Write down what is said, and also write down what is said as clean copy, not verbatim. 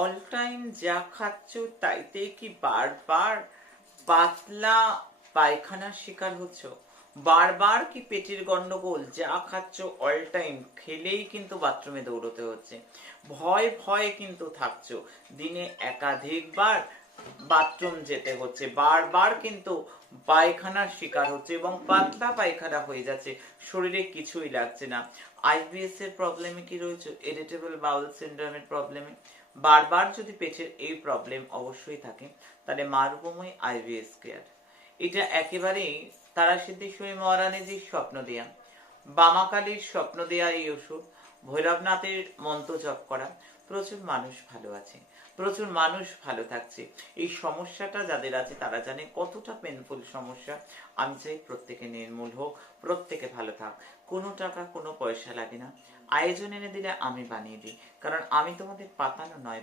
All time যা খাচ্ছ তাইতে কি বারবার পাতলা পায়খানার শিকার হচ্ছ? বারবার কি পেটের গন্ডগোল? যা খাচ্ছ অল টাইম খেলেই কিন্তু বাথরুমে দৌড়তে হচ্ছে, ভয় ভয়ে কিন্তু থাকছো, দিনে একাধিকবার বাথরুম যেতে হচ্ছে, বারবার কিন্তু পায়খানার শিকার হচ্ছে এবং পাতলা পায়খানা হয়ে যাচ্ছে, শরীরে কিছুই লাগছে না। আইবিএস এর প্রবলেমে কি রয়েছে? ইরিটেবল বাউল সিনড্রোমের প্রবলেমে বারবার যদি পেটের এই প্রবলেম অবশ্যই থাকে, তাহলে মারুভূমি আইবিএস কেয়ার। এটা একেবারেই তারা সিদ্ধেশ্বরী মহারানীজির স্বপ্ন দেয়া, বামাকালীর স্বপ্ন দেয়া এই ওষুধ, ভৈরবনাথের মন্ত্র জপ করা। প্রচুর মানুষ ভালো আছে, প্রচুর মানুষ ভালো থাকছে। এই সমস্যাটা যাদের আছে তারা জানে কতটা পেনফুল সমস্যা। আমি চাই প্রত্যেকে নির্মূল হোক, প্রত্যেকে ভালো থাক। কোনো টাকা কোনো পয়সা লাগে না, আয়োজন এনে দিলে আমি বানিয়ে দিই, কারণ আমি তোমাদের পাতানো নয়।